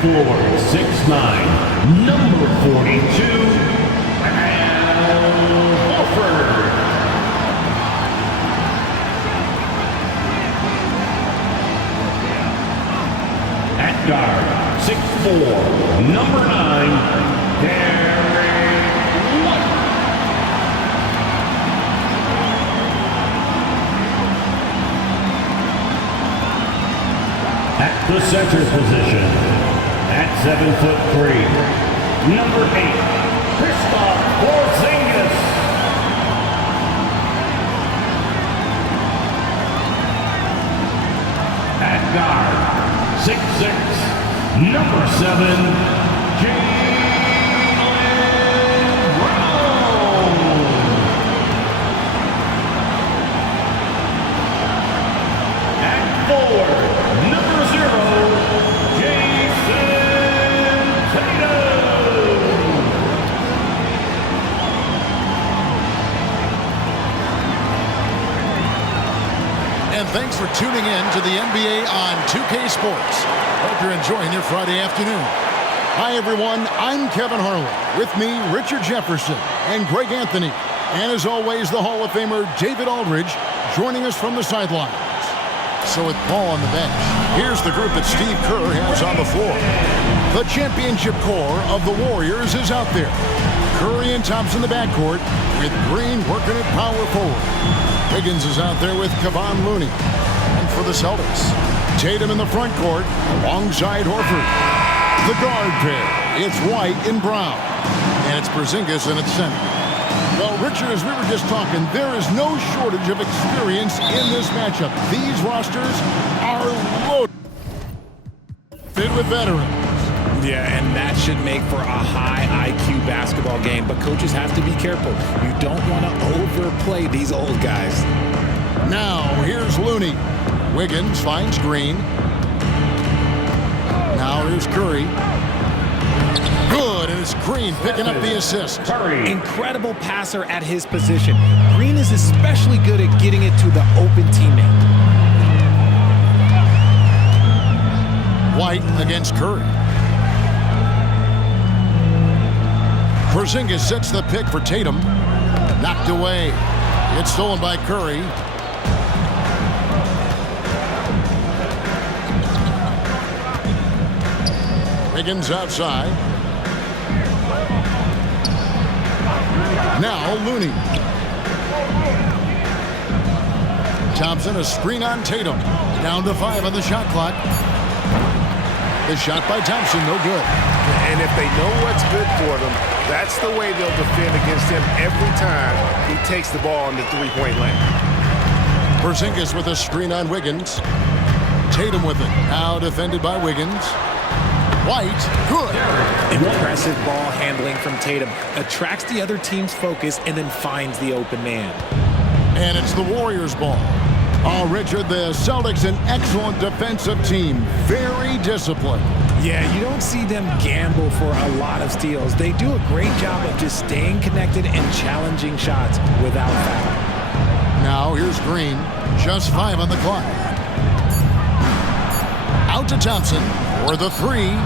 forward, 6'9", number 42, Al Horford. At guard, 6'4", number 9, Derek White. At the center position, at 7'3", number 8, Kristaps Porzingis. At guard, 6'6", number 7, Jaylen Brown. At forward, number 0, Jason Tatum. And thanks for tuning in to the NBA on 2K Sports. Hope you're enjoying your Friday afternoon. Hi, everyone. I'm Kevin Harlan. With me, Richard Jefferson and Greg Anthony. And as always, the Hall of Famer David Aldridge joining us from the sidelines. So with Paul on the bench, here's the group that Steve Kerr has on the floor. The championship core of the Warriors is out there. Curry and Thompson in the backcourt, with Green working at power forward. Wiggins is out there with Kevon Looney. And for the Celtics, Tatum in the front court alongside Horford. The guard pair, it's White and Brown. And it's Porzingis in its center. Well, Richard, as we were just talking, there is no shortage of experience in this matchup. These rosters are loaded with veterans. Yeah, and that should make for a high IQ basketball game. But coaches have to be careful. You don't want to overplay these old guys. Now, here's Looney. Wiggins finds Green. Now here's Curry. Good, and it's Green picking up the assist. Incredible passer at his position. Green is especially good at getting it to the open teammate. White against Curry. Porzingis sets the pick for Tatum. Knocked away. It's stolen by Curry. Wiggins outside. Now Looney. Thompson, a screen on Tatum. Down to 5 on the shot clock. The shot by Thompson, no good. And if they know what's good for them, that's the way they'll defend against him every time he takes the ball in the three-point lane. Porzingis with a screen on Wiggins. Tatum with it. Now defended by Wiggins. White, good. Impressive ball handling from Tatum. Attracts the other team's focus and then finds the open man. And it's the Warriors' ball. Oh, Richard, the Celtics, an excellent defensive team. Very disciplined. Yeah, you don't see them gamble for a lot of steals. They do a great job of just staying connected and challenging shots without foul. Now here's Green. Just 5 on the clock. Out to Thompson for the 3.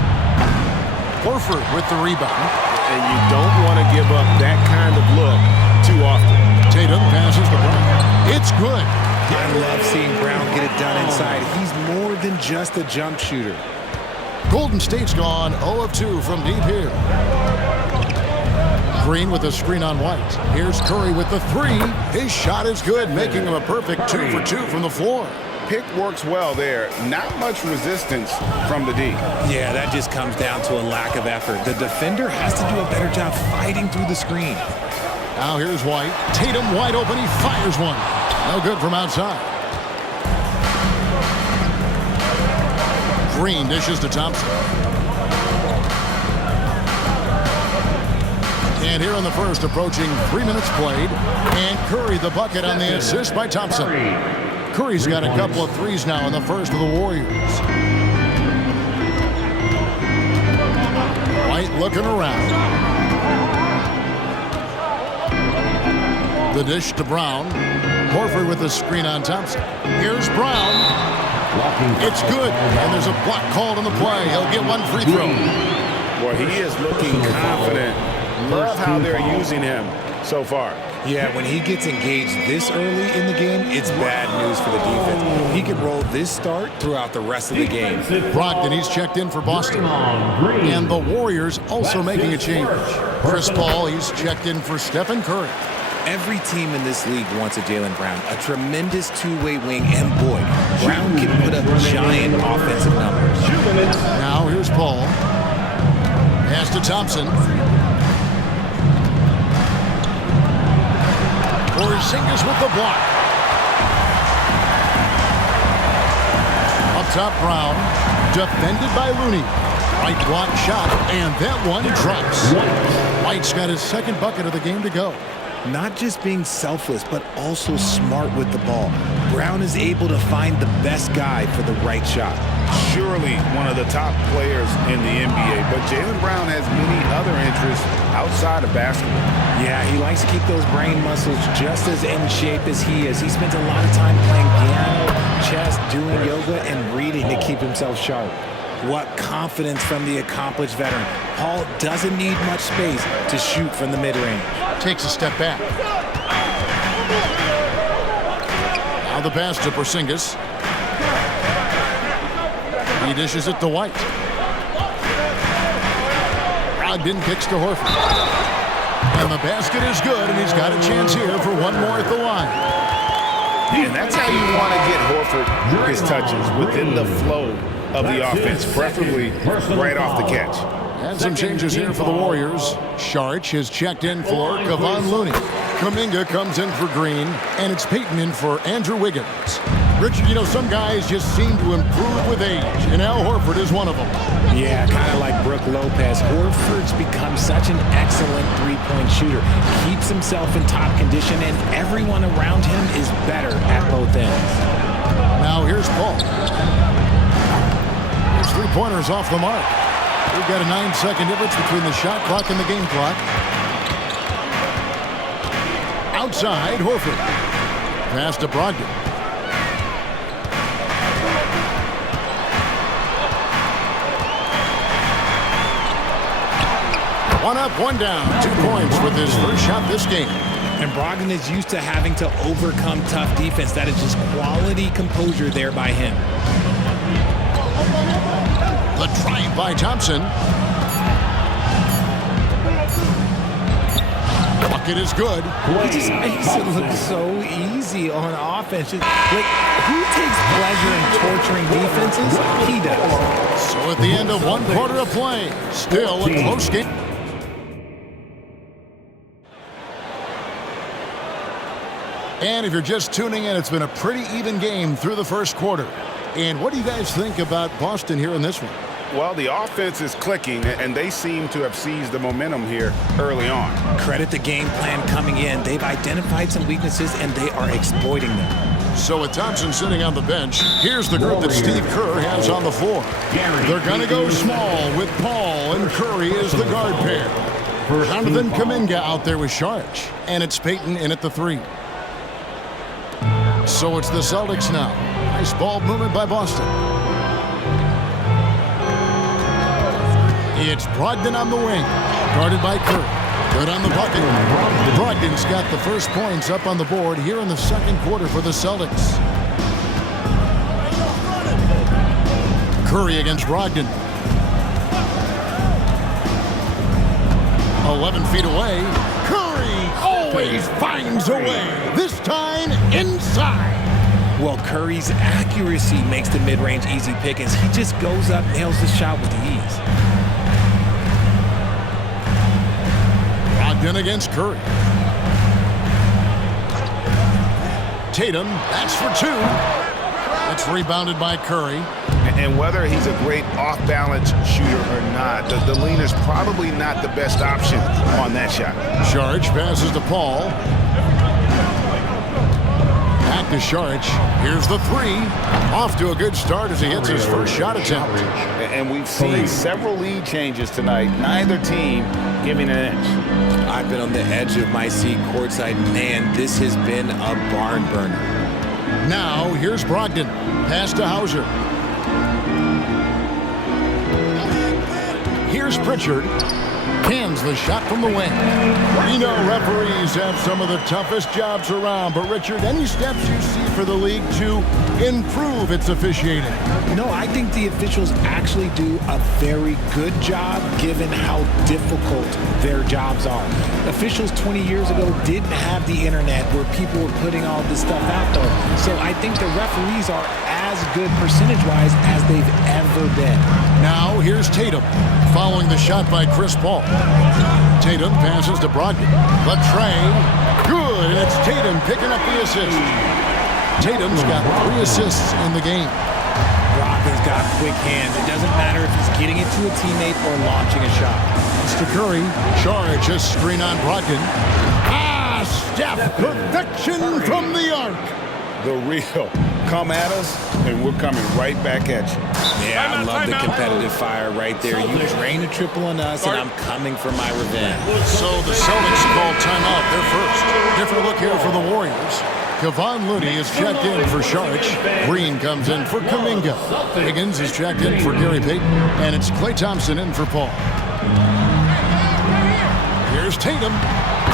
Horford with the rebound. And you don't want to give up that kind of look too often. Tatum passes to Brown. It's good. I love seeing Brown get it done inside. He's more than just a jump shooter. Golden State's gone 0 of 2 from deep here. Green with a screen on White. Here's Curry with the 3. His shot is good, making him a perfect 2 for 2 from the floor. Pick works well there. Not much resistance from the D. Yeah, that just comes down to a lack of effort. The defender has to do a better job fighting through the screen. Now here's White. Tatum wide open. He fires one. No good from outside. Green dishes to Thompson. And here in the first, approaching 3 minutes played. And Curry the bucket on the assist by Thompson. Curry's got a couple of threes now in the first of the Warriors. White looking around. The dish to Brown. Horford with a screen on Thompson. Here's Brown. It's good, and there's a block called on the play. He'll get one free throw. Well, he is looking confident. Love how they're using him so far. Yeah, when he gets engaged this early in the game, it's bad news for the defense. He could roll this start throughout the rest of the game. Brogdon, he's checked in for Boston. And the Warriors also making a change. Chris Paul, he's checked in for Stephen Curry. Every team in this league wants a Jaylen Brown, a tremendous two-way wing, and boy, Brown can put up giant offensive numbers. Now here's Paul. Pass to Thompson. Porzingis with the block. Up top, Brown. Defended by Looney. Right block shot, and that one drops. White's got his second bucket of the game to go. Not just being selfless, but also smart with the ball. Brown is able to find the best guy for the right shot. Surely one of the top players in the NBA, but Jaylen Brown has many other interests outside of basketball. Yeah, he likes to keep those brain muscles just as in shape as he is. He spends a lot of time playing piano, chess, doing yoga, and reading to keep himself sharp. What confidence from the accomplished veteran. Paul doesn't need much space to shoot from the mid-range. Takes a step back. Now the pass to Porzingis. He dishes it to White. Brogdon kicks to Horford. And the basket is good, and he's got a chance here for one more at the line. And that's how you want to get Horford his touches, within the flow of the offense, preferably right off the catch. And some changes here for the Warriors. Sharch has checked in for Kevon Looney. Kuminga comes in for Green, and it's Payton in for Andrew Wiggins. Richard, you know, some guys just seem to improve with age, and Al Horford is one of them. Yeah, kind of like Brook Lopez. Horford's become such an excellent three-point shooter. Keeps himself in top condition, and everyone around him is better at both ends. Now here's Paul. His three-pointers off the mark. We've got a 9-second difference between the shot clock and the game clock. Outside, Horford. Pass to Brogdon. One up, one down. 2 points with his first shot this game. And Brogdon is used to having to overcome tough defense. That is just quality composure there by him. The drive by Thompson. The bucket is good. He just makes it look so easy on offense. Like, who takes pleasure in torturing defenses? He does. So at the end of one quarter of play, still a close game. And if you're just tuning in, it's been a pretty even game through the first quarter. And what do you guys think about Boston here in this one? Well, the offense is clicking, and they seem to have seized the momentum here early on. Credit the game plan coming in. They've identified some weaknesses, and they are exploiting them. So with Thompson sitting on the bench, here's the group that Steve Kerr has on the floor. They're going to go small with Paul and Curry as the guard pair. Jonathan Kuminga out there with Sharch, and it's Payton in at the 3. So it's the Celtics now. Nice ball movement by Boston. It's Brogdon on the wing, guarded by Curry. Good on the bucket. Brogdon's got the first points up on the board here in the second quarter for the Celtics. Curry against Brogdon. 11 feet away. Curry always finds a way. This time inside. Well, Curry's accuracy makes the mid-range easy pickings. He just goes up, nails the shot with ease. Brogdon against Curry. Tatum, that's for 2. That's rebounded by Curry. And whether he's a great off-balance shooter or not, the lean is probably not the best option on that shot. Sharch passes to Paul. Back to Saric. Here's the three. Off to a good start as he hits his first shot attempt. And we've seen several lead changes tonight. Neither team giving an inch. I've been on the edge of my seat courtside. Man, this has been a barn burner. Now, here's Brogdon. Pass to Hauser. Here's Pritchard. Cans the shot from the wing. We know referees have some of the toughest jobs around, but Richard, any steps you see for the league to improve its officiating? No, I think the officials actually do a very good job given how difficult their jobs are. Officials 20 years ago didn't have the internet where people were putting all this stuff out there. So I think the referees are as good percentage-wise as they've ever been. Now, here's Tatum, following the shot by Chris Paul. Tatum passes to Brogdon. The tray. Good, and it's Tatum picking up the assist. Tatum's got 3 assists in the game. Brogdon's got quick hands. It doesn't matter if he's getting it to a teammate or launching a shot. It's to Curry. Saric just screen on Brogdon. Steph, perfection from the arc. The real. Come at us, and we're coming right back at you. Yeah, I love the competitive fire right there. You drain a triple on us, and I'm coming for my revenge. So the Celtics call timeout. They're first. Different look here for the Warriors. Kevon Looney is checked in for Saric. Green comes in for Kuminga. Higgins is checked in for Gary Payton. And it's Klay Thompson in for Paul. Here's Tatum.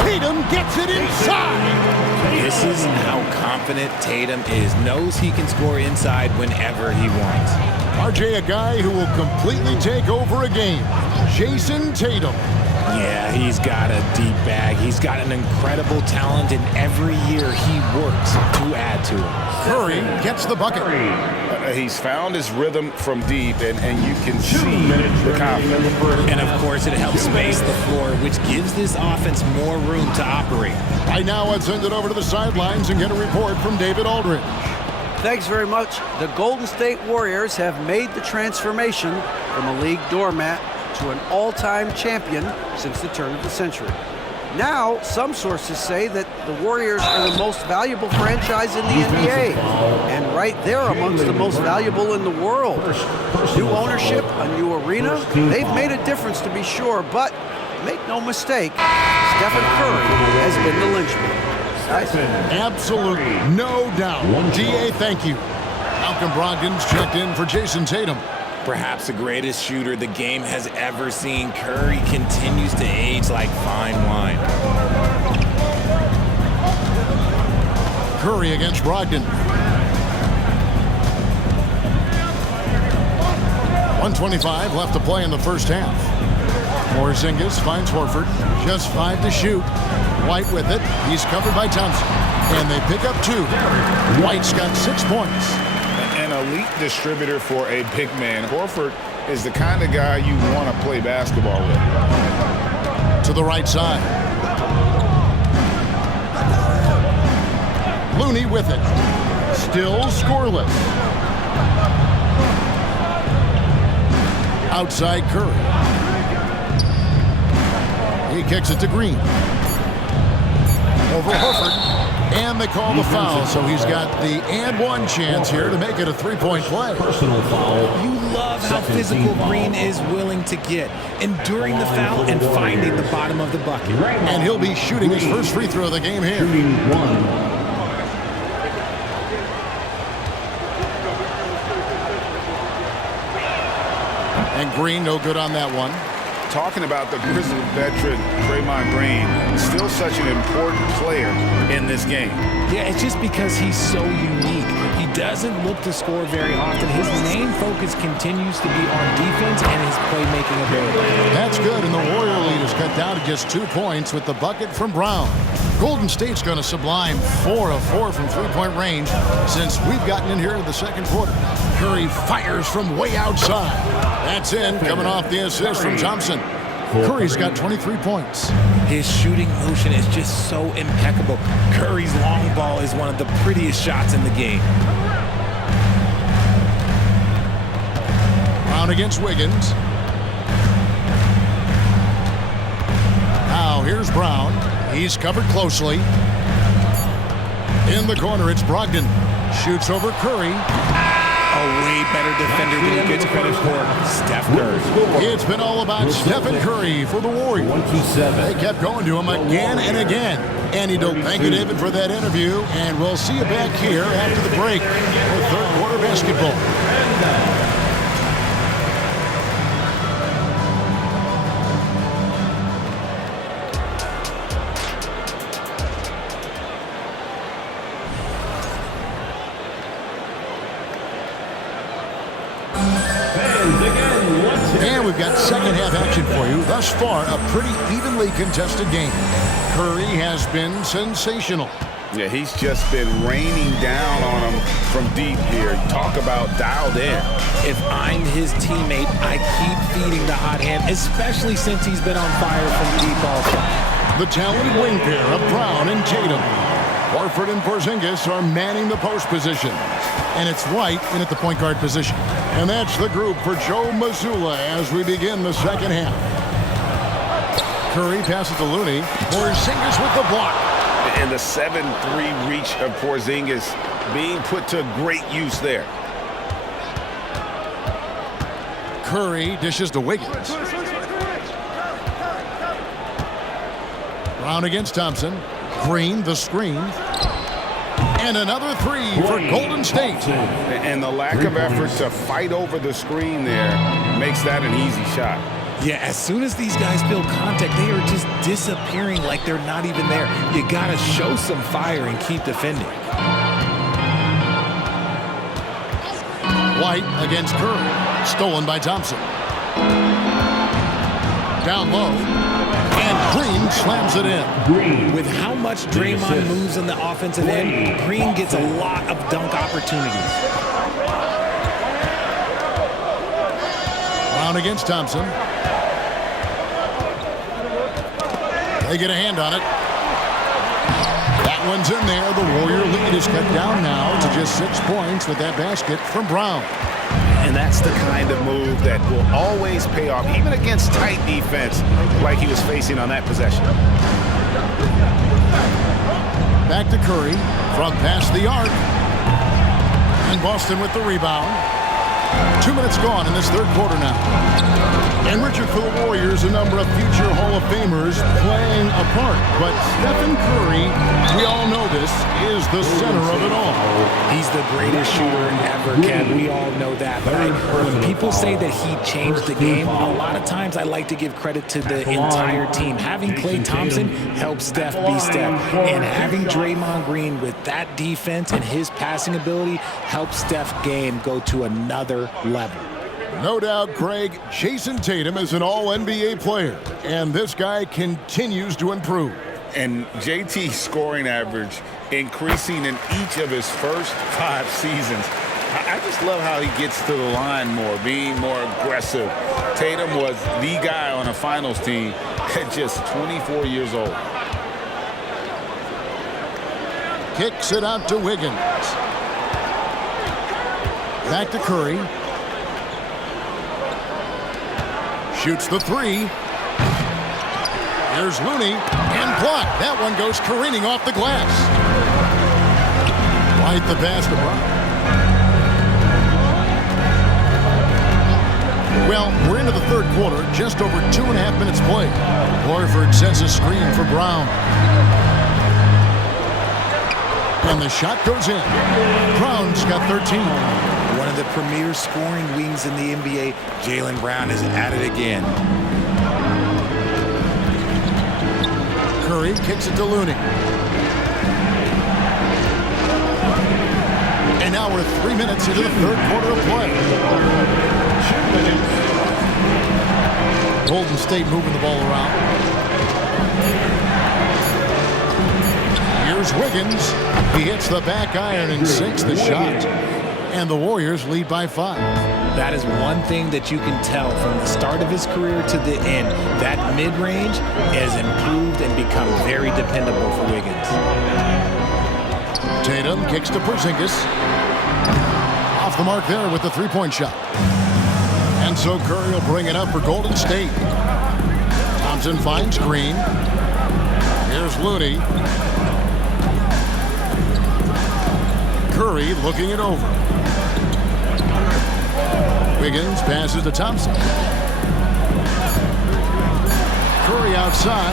Tatum gets it inside. This is how confident Tatum is. Knows he can score inside whenever he wants. RJ, a guy who will completely take over a game. Jason Tatum. Yeah, he's got a deep bag. He's got an incredible talent, and every year he works to add to it. Curry gets the bucket. He's found his rhythm from deep, and you can see the confidence. And, of course, it helps space the floor, which gives this offense more room to operate. Right now, let's send it over to the sidelines and get a report from David Aldridge. Thanks very much. The Golden State Warriors have made the transformation from a league doormat to an all-time champion since the turn of the century. Now, some sources say that the Warriors are the most valuable franchise in the NBA, and right there amongst the most valuable in the world. New ownership, a new arena, they've made a difference to be sure, but make no mistake, Stephen Curry has been the linchpin. Absolutely, no doubt. DA, thank you. Malcolm Brogdon's checked in for Jason Tatum. Perhaps the greatest shooter the game has ever seen, Curry continues to age like fine wine. Curry against Brogdon. 1:25 left to play in the first half. Porzingis finds Horford. Just 5 to shoot. White with it. He's covered by Thompson. And they pick up 2. White's got 6 points. An elite distributor for a big man. Horford is the kind of guy you want to play basketball with. To the right side. Looney with it. Still scoreless. Outside Curry. He kicks it to Green. Over Horford. And they call the foul, so he's got the and one chance here to make it a 3-point play. Personal foul. You love how physical Green is willing to get, enduring the foul and finding the bottom of the bucket. And he'll be shooting his first free throw of the game here. Shooting 1. And Green no good on that one. Talking about the grizzled veteran Draymond Green, still such an important player in this game. Yeah, it's just because he's so unique. He doesn't look to score very often. His main focus continues to be on defense and his playmaking ability. That's good, and the Warrior lead is cut down to just 2 points with the bucket from Brown. Golden State's going to sublime 4 of 4 from three-point range since we've gotten in here in the second quarter. Curry fires from way outside. That's in, coming off the assist from Thompson. Curry's got 23 points. His shooting motion is just so impeccable. Curry's long ball is one of the prettiest shots in the game. Brown against Wiggins. Now here's Brown. He's covered closely. In the corner, it's Brogdon. Shoots over Curry. A way better defender than he gets credit for, Steph Curry. It's been all about Stephen Curry for the Warriors. They kept going to him again and again. And thank you, David, for that interview. And we'll see you back here after the break for third quarter basketball. And we've got second half action for you. Thus far, a pretty evenly contested game. Curry has been sensational. Yeah, he's just been raining down on him from deep here. Talk about dialed in. If I'm his teammate, I keep feeding the hot hand, especially since he's been on fire from deep also. The talented wing pair of Brown and Tatum. Horford and Porzingis are manning the post position. And it's White in at the point guard position. And that's the group for Joe Mazzulla as we begin the second half. Curry passes to Looney. Porzingis with the block. And the 7-3 reach of Porzingis being put to great use there. Curry dishes to Wiggins. Brown against Thompson. Green, the screen. And another three for Golden State. And the lack of effort to fight over the screen there makes that an easy shot. Yeah, as soon as these guys feel contact, they are just disappearing like they're not even there. You got to show some fire and keep defending. White against Curry. Stolen by Thompson. Down low. And Green slams it in. With how much Draymond moves in the offensive end, Green gets a lot of dunk opportunities. Brown against Thompson. They get a hand on it. That one's in there. The Warrior lead is cut down now to just 6 points with that basket from Brown. And that's the kind of move that will always pay off, even against tight defense like he was facing on that possession. Back to Curry from past the arc. And Boston with the rebound. 2 minutes gone in this third quarter now. And Richard, for the Warriors, a number of future Hall of Famers playing a part. But Stephen Curry, we all know this, is the center of it all. He's the greatest shooter ever, Kev. We all know that. But when people say that he changed the game, a lot of times I like to give credit to the entire team. Having Klay Thompson helps Steph be Steph. And having Draymond Green with that defense and his passing ability helps Steph's game go to another level. No doubt, Craig, Jason Tatum is an all-NBA player, and this guy continues to improve. And JT's scoring average increasing in each of his first 5 seasons. I just love how he gets to the line more, being more aggressive. Tatum was the guy on a finals team at just 24 years old. Kicks it out to Wiggins. Back to Curry. Shoots the three. Here's Looney. And blocked. That one goes careening off the glass. White the pass to Brown. Well, we're into the third quarter. Just over 2.5 minutes played. Horford sets a screen for Brown. And the shot goes in. Brown's got 13. One of the premier scoring wings in the NBA, Jaylen Brown is at it again. Curry kicks it to Looney. And now we're 3 minutes into the third quarter of play. Golden State moving the ball around. Here's Wiggins. He hits the back iron and sinks the shot. And the Warriors lead by 5. That is one thing that you can tell from the start of his career to the end. That mid-range has improved and become very dependable for Wiggins. Tatum kicks to Porzingis. Off the mark there with the three-point shot. And so Curry will bring it up for Golden State. Thompson finds Green. Here's Looney. Curry looking it over. Wiggins passes to Thompson. Curry outside.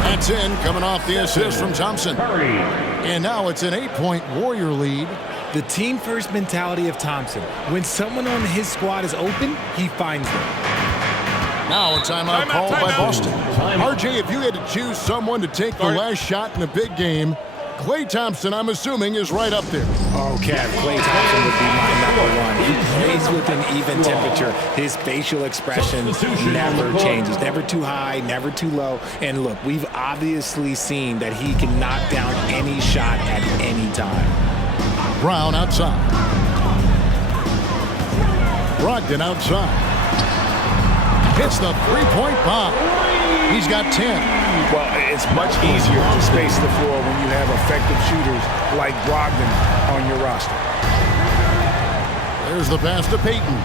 That's in, coming off the assist from Thompson. And now it's an 8-point Warrior lead. The team-first mentality of Thompson. When someone on his squad is open, he finds them. Now a timeout called by Boston. RJ, if you had to choose someone to take the last shot in a big game, Klay Thompson, I'm assuming, is right up there. Oh, Kev, Klay Thompson would be my number one. He plays with an even temperature. His facial expression never changes. Never too high, never too low. And look, we've obviously seen that he can knock down any shot at any time. Brown outside. Brogdon outside. Hits the three-point bomb. He's got 10. Well, it's much easier to space the floor when you have effective shooters like Brogdon on your roster. There's the pass to Payton.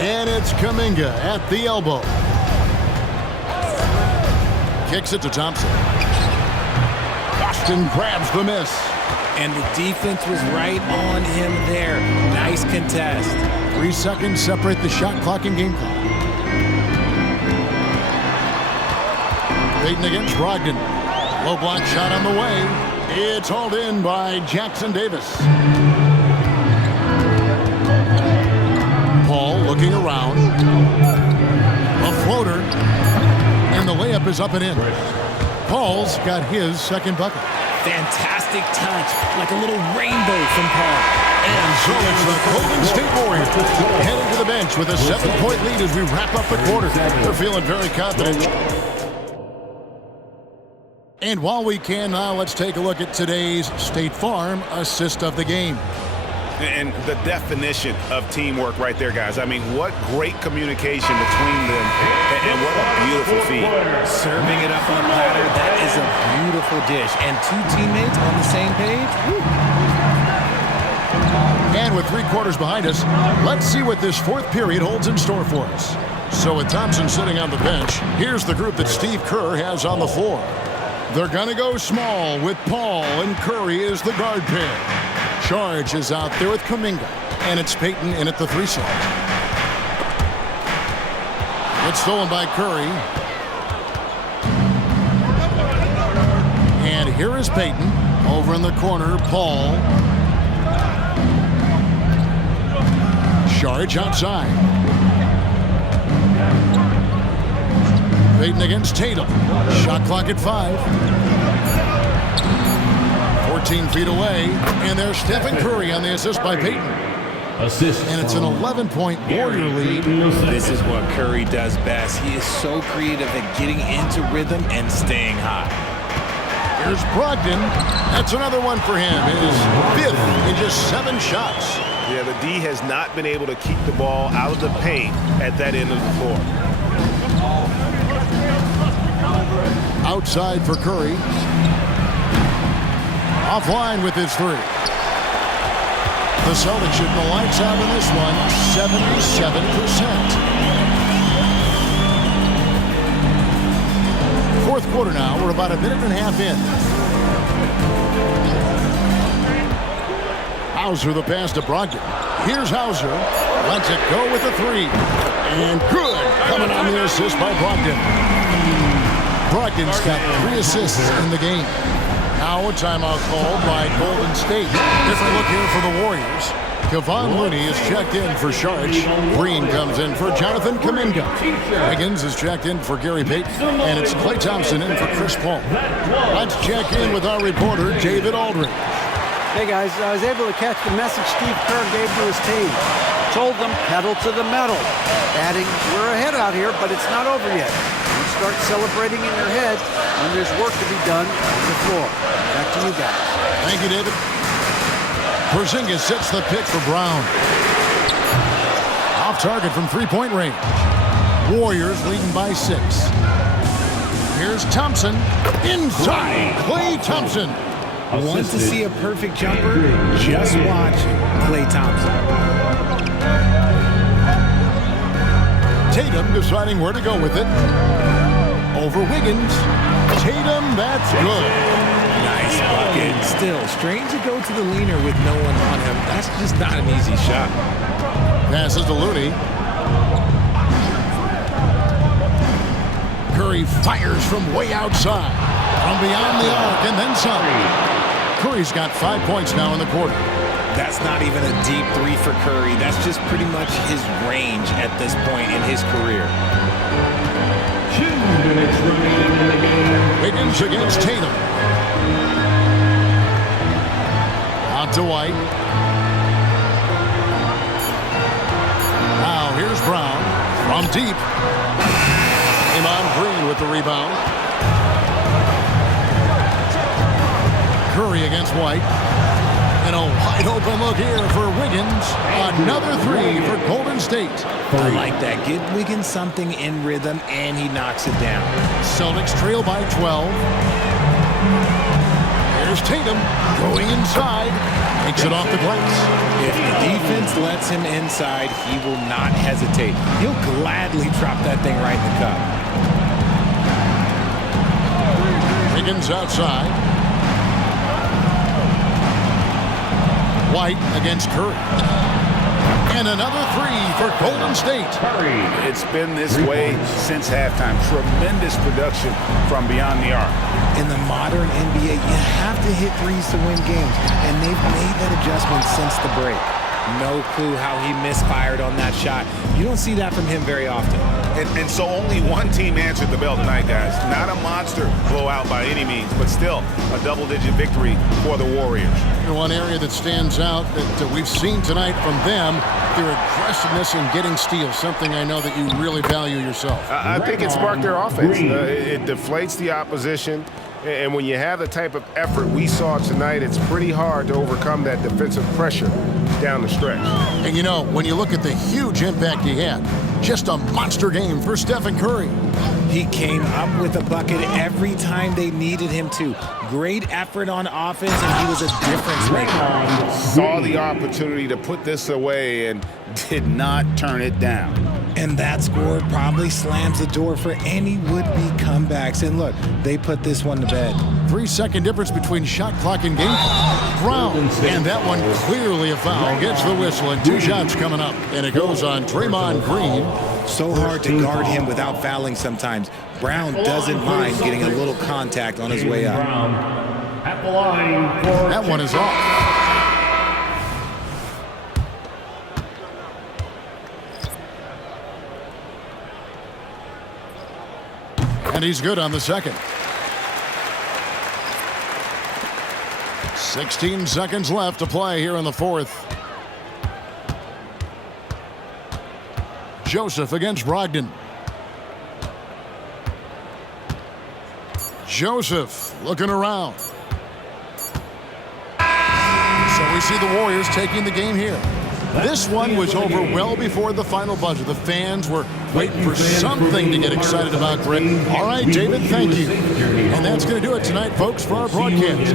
And it's Kuminga at the elbow. Kicks it to Thompson. Boston grabs the miss. And the defense was right on him there. Nice contest. 3 seconds separate the shot clock and game clock. Payton against Brogdon. Low block shot on the way. It's hauled in by Jackson Davis. Paul looking around. A floater. And the layup is up and in. Paul's got his second bucket. Fantastic touch, like a little rainbow from Paul. And so it's the Golden State Warriors heading to the bench with a 7-point lead as we wrap up the quarter. They're feeling very confident. And while we can now, let's take a look at today's State Farm assist of the game. And the definition of teamwork right there, guys. I mean, what great communication between them, and what a beautiful feed. Serving it up on a platter, that is a beautiful dish. And 2 teammates on the same page. Woo. And with 3 quarters behind us, let's see what this 4th period holds in store for us. So with Thompson sitting on the bench, here's the group that Steve Kerr has on the floor. They're going to go small with Paul and Curry as the guard pair. Charge is out there with Kuminga, and it's Payton in at the 3 slot. It's stolen by Curry. And here is Payton. Over in the corner, Paul. Charge outside. Payton against Tatum. Shot clock at 5. 14 feet away, and there's Stephen Curry on the assist by Payton. Assist. And it's an 11-point Warrior lead. This is what Curry does best. He is so creative at getting into rhythm and staying hot. Here's Brogdon. That's another one for him. His 5th in just 7 shots. Yeah, the D has not been able to keep the ball out of the paint at that end of the floor. Outside for Curry. Offline with his 3. The Celtics shooting the lights out in this one, 77%. 4th quarter now. We're about a minute and a half in. Hauser the pass to Brogdon. Here's Hauser. Lets it go with the 3. And good. Coming on the assist by Brogdon. Brogdon's got 3 assists in the game. Now a timeout called by Golden State. Different look here for the Warriors. Kevon Looney is checked in for Sharch. Green comes in for Jonathan Kuminga. Wiggins is checked in for Gary Payton. And it's Klay Thompson in for Chris Paul. Let's check in with our reporter, David Aldridge. Hey guys, I was able to catch the message Steve Kerr gave to his team. Told them pedal to the metal. Adding, we're ahead out here, but it's not over yet. Start celebrating in your head when there's work to be done on the floor. Back to you guys. Thank you, David. Porzingis sets the pick for Brown. Off target from 3-point range. Warriors leading by 6. Here's Thompson. Inside. Klay Thompson. Want to see a perfect jumper? Just watch Klay Thompson. Tatum deciding where to go with it. Over Wiggins. Tatum, that's good. Nice bucket. still, strange to go to the leaner with no one on him. That's just not an easy shot. Passes to Looney. Curry fires from way outside. From beyond the arc and then some. Curry's got 5 points now in the quarter. That's not even a deep three for Curry. That's just pretty much his range at this point in his career. 2 minutes remaining in the game. Wiggins against Tatum. Out to White. Now here's Brown from deep. Draymond Green with the rebound. Curry against White. And a wide open look here for Wiggins. Another three for Golden State. I like that. Give Wiggins something in rhythm, and he knocks it down. Celtics trail by 12. Here's Tatum going inside. Takes it off the glass. If the defense lets him inside, he will not hesitate. He'll gladly drop that thing right in the cup. Wiggins outside. White against Curry. And another three for Golden State. It's been this way since halftime. Tremendous production from beyond the arc. In the modern NBA, you have to hit threes to win games, and they've made that adjustment since the break. No clue how he misfired on that shot. You don't see that from him very often. And so only one team answered the bell tonight, guys. Not a monster blowout by any means, but still a double-digit victory for the Warriors. One area that stands out that we've seen tonight from them, their aggressiveness in getting steals, something I know that you really value yourself. I think it sparked their offense. It deflates the opposition. And when you have the type of effort we saw tonight, it's pretty hard to overcome that defensive pressure down the stretch. And you know, when you look at the huge impact he had, just a monster game for Stephen Curry. He came up with a bucket every time they needed him to. Great effort on offense, and he was a difference maker. Saw the opportunity to put this away and did not turn it down. And that score probably slams the door for any would-be comebacks. And look, they put this one to bed. 3-second difference between shot clock and game clock. Brown, and that one clearly a foul. Gets the whistle, and 2 shots coming up. And it goes on Draymond Green. So hard to guard him without fouling sometimes. Brown doesn't mind getting a little contact on his way up. At the line for That one is off. And he's good on the second. 16 seconds left to play here in the fourth. Joseph against Brogdon. Joseph looking around. So we see the Warriors taking the game here. This one was over well before the final buzzer. The fans were waiting for something to get excited about, Brett. All right, David, thank you. And that's going to do it tonight, folks, for our broadcast.